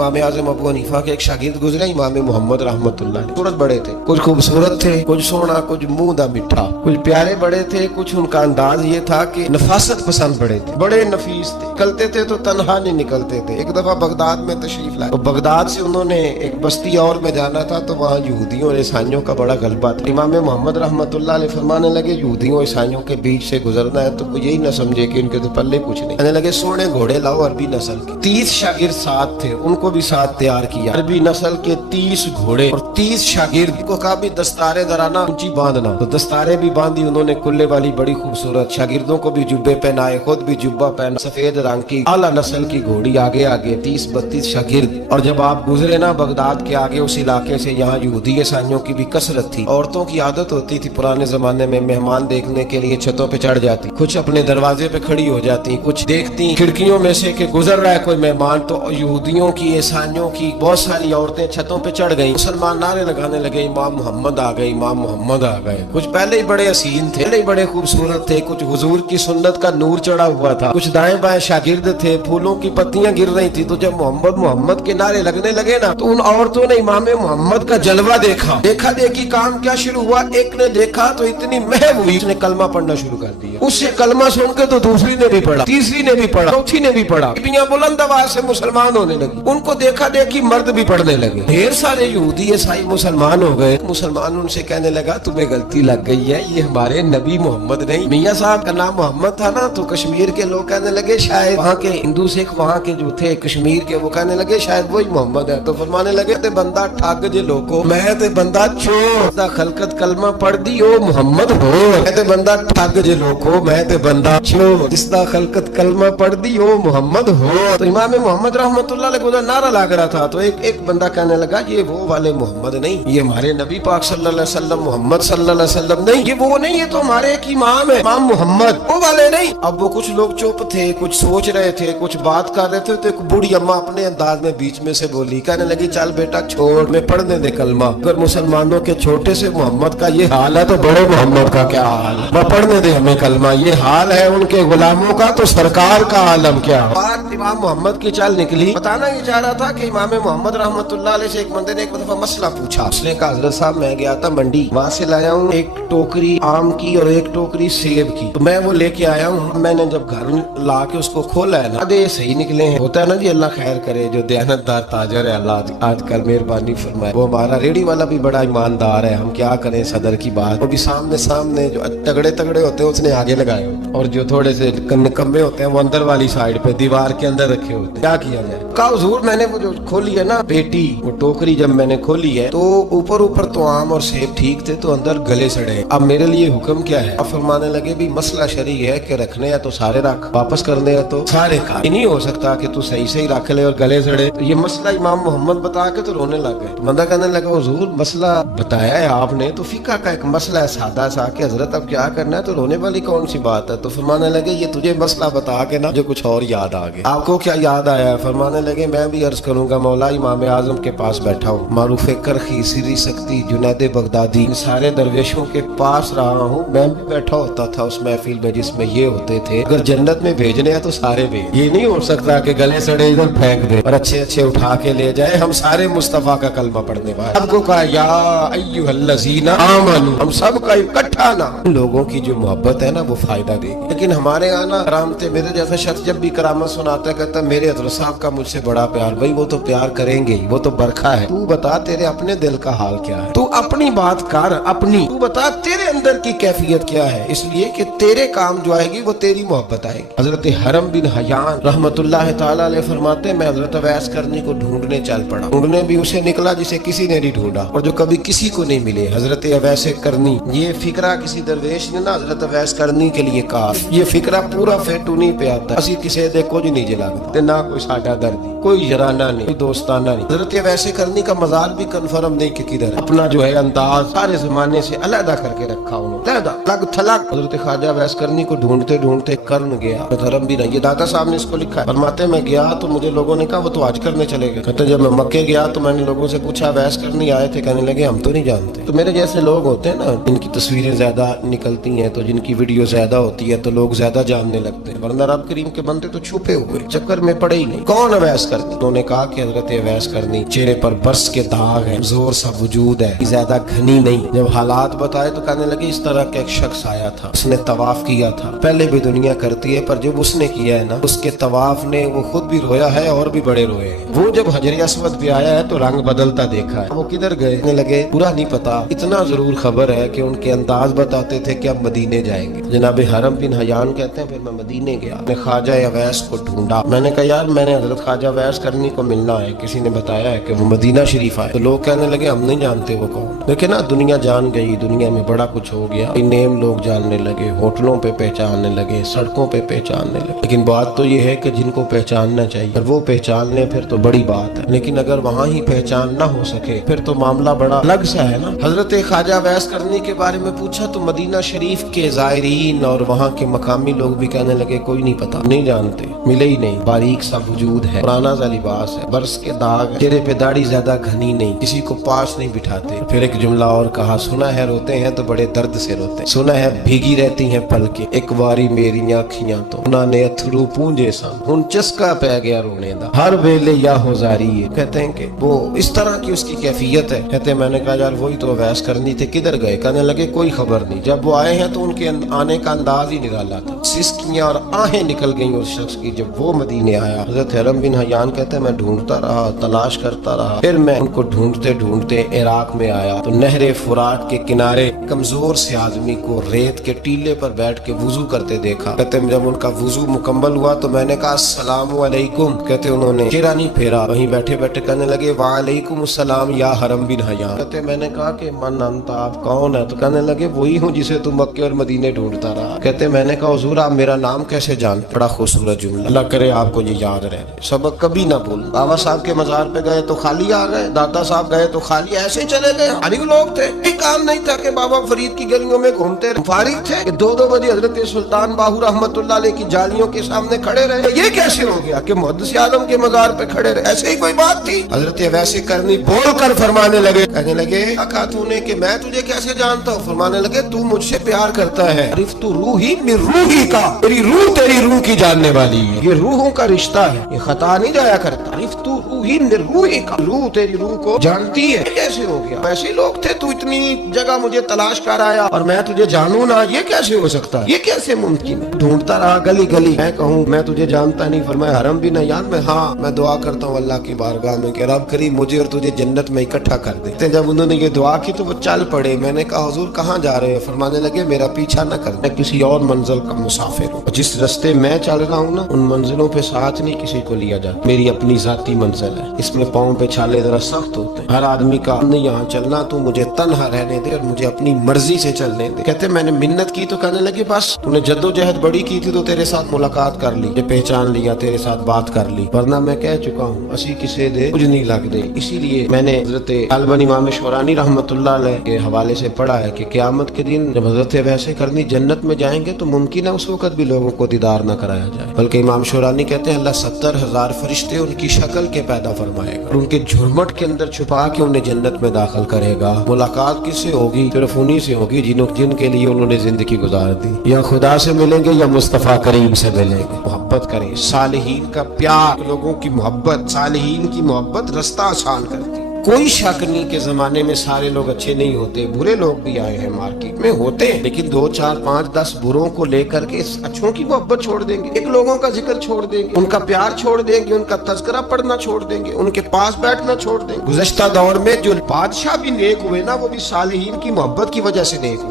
इमाम आज़म अबू हनीफा के एक शागिर्द गुजरे इमाम मोहम्मद रहमतुल्लाह अलैह। सूरत बड़े थे, कुछ खूबसूरत थे, कुछ सोना, कुछ मुंह दा मिठा, कुछ प्यारे बड़े थे, कुछ उनका अंदाज ये था कि नफासत पसंद बड़े थे, बड़े नफीस थे। निकलते थे तो तन्हा नहीं निकलते थे। एक दफा बगदाद में तशरीफ लाए तो बगदाद से उन्होंने एक बस्ती और में जाना था, तो वहाँ यहूदियों और ईसाइयों का बड़ा गलबा था। इमाम मोहम्मद रहमतुल्लाह अलैह फरमाने लगे यहूदियों ईसाइयों के बीच से गुजरना है तो कोई यही न समझे कि उनके तो पल्ले कुछ नहीं। कहने लगे सोने घोड़े लाओ अरबी नस्ल के। 30 शागिर्द साथ थे, उनको भी साथ तैयार किया। अरबी नस्ल के 30 घोड़े और 30 शागिर्द को कहा भी दस्तारे दराना ऊंची बांधना, तो दस्तारे भी बांधी उन्होंने कुल्ले वाली बड़ी खूबसूरत। शागिर्दों को भी जुब्बे पहनाए, खुद भी जुब्बा पहना, सफेद रंग की आला नस्ल की घोड़ी आगे आगे 30-32 शागिर्द। और जब आप गुजरे ना बगदाद के आगे उस इलाके से, यहाँ यहूदी ईसाइयों की भी कसरत थी। औरतों की आदत होती थी पुराने जमाने में मेहमान देखने के लिए छतों पे चढ़ जाती, कुछ अपने दरवाजे पे खड़ी हो जाती, कुछ देखती खिड़कियों में से कि गुजर रहा है कोई मेहमान। तो यहूदियों की ईसाइयों की बहुत सारी औरतें छतों पे चढ़ गईं। मुसलमान नारे लगाने लगे इमाम मोहम्मद आ गए, इमाम मोहम्मद आ गए। कुछ पहले ही बड़े हसीन थे, पहले ही बड़े खूबसूरत थे, कुछ हुजूर की सुन्नत का नूर चढ़ा हुआ था, कुछ दाएं बाएं शागिर्द थे, फूलों की पत्तियां गिर रही थी। तो जब मोहम्मद मोहम्मद के नारे लगने लगे ना, तो उन औरतों ने इमाम मोहम्मद का जलवा देखा। देखा देखी काम क्या शुरू हुआ, एक ने देखा तो इतनी महव हुई, उसने कलमा पढ़ना शुरू कर दिया। उससे कलमा सुन के तो दूसरी ने भी पढ़ा, तीसरी ने भी पढ़ा, चौथी ने भी पढ़ा। बीबियां बुलंद आवाज से मुसलमान होने लगी। उनको देखा देखी मर्द भी पढ़ने लगे। ढेर सारे यहूदी ईसाई मुसलमान हो गए। मुसलमान उनसे कहने लगा तुम्हें गलती लग गई है, ये हमारे नबी मोहम्मद नहीं। मियाँ साहब का नाम मोहम्मद था ना, तो कश्मीर के लोग कहने लगे शायद वहाँ के हिंदू सिख वहाँ के जो थे कश्मीर के, वो कहने लगे शायद वही मोहम्मद है। तो फरमाने लगे ते बंदा ठग जे लोगो, मैं ते बंदा चोर खलकत कलमा पढ़ दी ओ मोहम्मद हो। मैं ते बंदा ठग जे लोगो, मैं ते बंदा चोर जिसदा खलकत कलमा पढ़ दी ओ मोहम्मद हो। तो इमाम मोहम्मद रहमतुल्लाह अलैह को नारा लग रहा था, तो एक बंदा कहने लगा ये वो वाले मोहम्मद नहीं, ये हमारे नबी पाक सल्लल्लाहु अलैहि वसल्लम मोहम्मद सल्लल्लाहु अलैहि वसल्लम नहीं, ये वो नहीं, ये तो हमारे एक इमाम है इमाम मोहम्मद, वो वाले नहीं। अब वो कुछ लोग चुप थे, कुछ सोच रहे थे, कुछ बात कर रहे थे। तो एक बूढ़ी अम्मा अपने अंदाज में बीच में से बोली, कहने लगी चल बेटा छोड़, मैं पढ़ने दे कलमा। अगर मुसलमानों के छोटे से मोहम्मद का ये हाल है तो बड़े मोहम्मद का क्या हाल है, मैं पढ़ने दे हमें कलमा। ये हाल है उनके गुलामों का तो सरकार का आलम क्या। बात इमाम मोहम्मद की चाल निकली। बताना ये चाह रहा था कि इमाम मोहम्मद रहमतुल्लाह अलैह से एक बंदे ने एक दफा मसला पूछा। उसने कहा हजरत साहब मैं गया था मंडी, वहाँ से लाया हूँ एक टोकरी आम की और एक टोकरी सेब की, तो मैं वो लेके आया हूँ। मैंने जब घर ला के उसको खोला है ना, आधे सही निकले हैं। होता है ना जी, अल्लाह खैर करे, जो दयानतदार ताजर है अल्लाह आजकल मेहरबानी फरमाए। वो हमारा रेडी वाला भी बड़ा ईमानदार है, हम क्या करें सदर की बात। वो भी सामने सामने जो तगड़े तगड़े होते हैं उसने आगे लगाए होते, और जो थोड़े से निकम्मे होते हैं वो अंदर वाली साइड पे दीवार के अंदर रखे होते। क्या किया जाए। कहा हुजूर मैंने वो जो खोली है ना पेटी, वो टोकरी जब मैंने खोली है तो ऊपर ऊपर तो आम और सेब ठीक थे, तो अंदर गले सड़े। अब मेरे लिए हुक्म क्या है। अब फरमाने लगे भी मसला शरी है कि रखने हैं तो सारे रख, वापस करने हैं तो सारे का। नहीं हो सकता कि तू सही सही रख ले और गले सड़े। तो ये मसला इमाम मोहम्मद बता के तो रोने लग गए। बंदा कहने लगा हुजूर मसला बताया है आपने, तो फिका का एक मसला है सादा सा कि हजरत अब क्या करना है, तो रोने वाली कौन सी बात है। तो फरमाने लगे ये तुझे मसला बता के ना जो कुछ और याद आ गया। आपको क्या याद आया। फरमाने लगे मैं भी अर्ज करूंगा मौला इमाम आजम के पास बैठा हूँ, मारूफ करखी सिरी सकती जुनैद बगदादी, इन सारे दरवेशों के पास रहा हूँ। मैं भी बैठा होता था उस महफिल में जिसमें ये होते थे, अगर जन्नत में भेजने हैं तो सारे भेज। ये नहीं हो सकता कि गले सड़े इधर फेंक दे और अच्छे अच्छे उठा के ले जाए। हम सारे मुस्तफा का कलमा पढ़ने वाले, सबको कहा या अय्युहल्लज़ीना आमनू, हम सब का इकट्ठा ना। लोगों की जो मोहब्बत है ना वो फायदा देगी। लेकिन हमारे यहाँ ना करामते, मेरे जैसा शख्स जब भी करामत सुनाता है कहता मेरे हजरत साहब का मुझसे बड़ा प्यार। भाई वो तो प्यार करेंगे ही, वो तो बरखा है। तू बता तेरे अपने दिल का हाल क्या है, तू अपनी बात कर अपनी, तू बता तेरे अंदर की कैफियत क्या है। इसलिए कि तेरे काम जो आएगी वो तेरी मोहब्बत आएगी। हजरत हरम बिन हयान रहमतुल्लाह ताला अलैह फरमाते मैं हजरत अवैस करनी को ढूंढने चल पड़ा। ढूंढने भी उसे निकला जिसे किसी ने नहीं ढूंढा और जो कभी किसी को नहीं मिले। हजरत अवैस करनी, ये फिक्रा किसी दरवेश ने ना हजरत अवैस करनी के लिए कहा। ये फिक्रा पूरा फेटू नहीं पे आता, असी किसी दे कुछ नहीं जलाते, ना कोई साडा दर्दी, कोई जराना नहीं, कोई दोस्ताना नहीं। हजरत वैसे करनी का मजार भी कन्फर्म नहीं कि किधर, अपना जो है अंदाज सारे जमाने से अलहदा करके रखा उन्होंने, अलग थलग। हजरत ख्वाजा वैस करनी को ढूंढते ढूंढते करन गया, धर्म भी नहीं। ये दादा साहब ने इसको लिखा है। फरमाते मैं गया तो मुझे लोगों ने कहा वो तो आज करने चले गए। कहते जब मैं मक्के गया तो मैंने लोगों से पूछा वैस करनी आए थे, कहने लगे हम तो नहीं जानते। तो मेरे जैसे लोग होते हैं ना, जिनकी तस्वीरें ज्यादा निकलती हैं, तो जिनकी वीडियो ज्यादा होती है तो लोग ज्यादा जानने लगते हैं, वरना रब करीम के बंदे तो छुपे हुए चक्कर में पड़े ही नहीं। कौन है वैस करनी, انہوں نے کہا کہ حضرت اویس کرنی چہرے پر برس کے داغ ہے, زور سا وجود ہے, زیادہ گھنی نہیں. جب حالات بتائے تو کہنے لگے اس طرح کا ایک شخص آیا تھا, اس نے طواف کیا تھا. پہلے بھی دنیا کرتی ہے, پر جب اس نے کیا ہے نا, اس کے طواف نے وہ خود بھی رویا ہے اور بھی بڑے روئے ہیں. وہ جب حجر اسود پہ آیا ہے تو رنگ بدلتا دیکھا ہے. وہ کدھر گئے کہنے لگے پورا نہیں پتا, اتنا ضرور خبر ہے کہ ان کے انداز بتاتے تھے کہ اب مدینے جائیں گے. جناب حرم بن حیان کہتے ہیں پھر میں مدینے گیا, میں خواجہ اویس کو ڈھونڈا. میں نے کہا یار میں نے حضرت خواجہ اویس کرنی کو ملنا ہے, کسی نے بتایا ہے کہ وہ مدینہ شریف آئے. تو لوگ کہنے لگے ہم نہیں جانتے وہ کون. لیکن نا دنیا جان گئی, دنیا میں بڑا کچھ ہو گیا, نیم لوگ جاننے لگے, ہوٹلوں پہ پہچاننے لگے, سڑکوں پہ پہچاننے لگے. لیکن بات تو یہ ہے کہ جن کو پہچاننا چاہیے اور وہ پہچان لیں پھر تو بڑی بات ہے. لیکن اگر وہاں ہی پہچان نہ ہو سکے پھر تو معاملہ بڑا الگ سا ہے نا. حضرت خواجہ اویس کرنی کے بارے میں پوچھا تو مدینہ شریف کے زائرین اور وہاں کے مقامی لوگ بھی کہنے لگے کوئی نہیں پتا, نہیں جانتے, ملے ہی نہیں. باریک سا وجود ہے, پرانا سا لباس ہے, برس کے داغ ہے, چہرے پہ داڑھی زیادہ گھنی نہیں, کسی کو پاس نہیں بٹھاتے. پھر ایک جملہ اور کہا, سنا ہے روتے ہیں تو بڑے درد سے روتے, سنا ہے بھیگی رہتی ہیں پلکیں, ایک باری میری آنکھیاں تو انہوں نے اتھرو پونجے سن, ہن چسکا پہ گیا رونے دا, ہر ویلے یا ہو زاری ہے. کہتے ہیں کہ وہ اس طرح کی اس کی کیفیت ہے. کہتے ہیں میں نے کہا یار وہی تو اویس کرنی تھے, کدھر گئے؟ کہنے لگے کوئی خبر نہیں. جب وہ آئے ہیں تو ان کے آنے کا انداز ہی نرالا تھا, سسکیاں اور آہیں نکل گئیں اس شخص کی جب وہ مدینے آیا. حضرت حرم بن حیان کہتے ہیں میں ڈھونڈتا رہا, تلاش کرتا رہا, پھر میں ان کو ڈھونڈتے ڈھونڈتے عراق میں آیا تو نہر فرات کے کنارے کمزور سے آدمی کو ریت کے ٹیلے پر بیٹھ کے وضو کرتے دیکھا. کہتے ہیں جب ان کا وضو مکمل ہوا تو میں نے کہا السلام علیکم. کہتے انہوں نے چہرہ نہیں پھیرا, وہیں بیٹھے بیٹھے کہنے لگے وعلیکم السلام یا حرم بن حیان. کہتے میں نے کہا کہ من انت, آپ کون ہے؟ تو کہنے لگے وہی ہوں جسے تم مکے اور مدینے ڈھونڈتا رہا. کہتے میں نے کہا حضور آپ میرا نام کیسے جانتے؟ بڑا خوبصورت جملہ, اللہ کرے آپ کو یہ یاد رہے, سبق کبھی نہ بھول. بابا صاحب کے مزار پہ گئے تو خالی آ گئے, دادا صاحب گئے تو خالی ایسے چلے گئے. غریب لوگ تھے, کوئی کام نہیں تھا کہ بابا فرید کی گلیوں میں گھومتے رہے. فارغ تھے کہ 2 بجے حضرت سلطان باہو رحمت اللہ علیہ کی جالیوں کے سامنے کھڑے رہے. یہ کیسے ہو گیا کہ محدث اعظم کے مزار پہ کھڑے رہے؟ ایسے ہی کوئی بات تھی؟ حضرت اویس کرنی بول کر فرمانے لگے, کہنے لگے کہا تو نے کہ میں تجھے کیسے جانتا ہوں؟ فرمانے لگے تو مجھ سے پیار کرتا ہے, عرفت روحی من روحی کا, میری روح تیری روح کی جاننے والی ہے. یہ روحوں کا رشتہ ہے, یہ خطا نہیں جایا کرتا. عرفت روحی من روحی کا, روح تیری روح کو جانتی ہے. کیسے ہو گیا؟ ایسے لوگ تھے, تو اتنی جگہ مجھے تلاش کر آیا اور میں تجھے جانوں نہ, یہ کیسے ہو سکتا ہے؟ یہ کیسے ممکن ہے؟ ڈھونڈتا رہا گلی گلی, میں کہوں میں تجھے جانتا نہیں. فرمایا حرم بن حیان میں, ہاں میں دعا کرتا ہوں اللہ کی بارگاہ میں کہ رب کریم مجھے اور تجھے جنت میں اکٹھا کر دے. جب انہوں نے یہ دعا کی تو وہ چل پڑے. میں نے کہا حضور کہاں جا رہے ہیں؟ فرمانے لگے میرا پیچھا نہ کر, میں کسی اور منزل کا مسافر ہوں. جس رستے میں چل رہا ہوں نا ان منزلوں پہ ساتھ نہیں کسی کو لیا جاتا, میری اپنی ذاتی منزل ہے. اس میں پاؤں پہ چھالے ذرا سخت ہوتے ہیں, ہر آدمی کا نہیں یہاں چلنا, تو مجھے تنہا رہنے دے اور مجھے اپنی مرضی سے چلنے دے. کہتے میں نے منت کی تو کہنے لگے بس تو نے جدوجہد بڑی کی تھی تو تیرے ساتھ ملاقات کر لی, یہ پہچان لیا, تیرے ساتھ بات کر لی, ورنہ میں کہہ چکا ہوں اسی کسے دے کچھ نہیں لگ دے. اسی لیے میں نے حضرت غالباً امام شورانی رحمت اللہ علیہ کے حوالے سے پڑھا ہے کہ قیامت کے دن جب حضرت ویسے کرنی جنت میں جائیں گے تو ممکن ہے اس وقت بھی لوگوں کو دیدار نہ کرایا جائے, بلکہ امام شورانی کہتے ہیں اللہ 70,000 فرشتے ان کی شکل کے پیدا فرمائے گا, ان کے جھرمٹ کے اندر چھپا کے انہیں جنت میں داخل کرے گا. ملاقات کس سے ہوگی؟ صرف انہی سے ہوگی جن کے لیے انہوں نے زندگی گزار دی. یا خدا سے ملیں گے یا مصطفیٰ کریم سے ملیں گے. محبت کریں, صالحین کا پیار, لوگوں کی محبت, صالحین کی محبت رستہ آسان کرتی. کوئی شک نہیں کہ زمانے میں سارے لوگ اچھے نہیں ہوتے, برے لوگ بھی آئے ہیں مارکیٹ میں, ہوتے ہیں, لیکن 2 4 5 10 بروں کو لے کر کے اچھوں کی محبت چھوڑ دیں گے, ایک لوگوں کا ذکر چھوڑ دیں گے, ان کا پیار چھوڑ دیں گے, ان کا تذکرہ پڑھنا چھوڑ دیں گے, ان کے پاس بیٹھنا چھوڑ دیں گے. گزشتہ دور میں جو بادشاہ بھی نیک ہوئے نا وہ بھی صالحین کی محبت کی وجہ سے نیک ہوئے.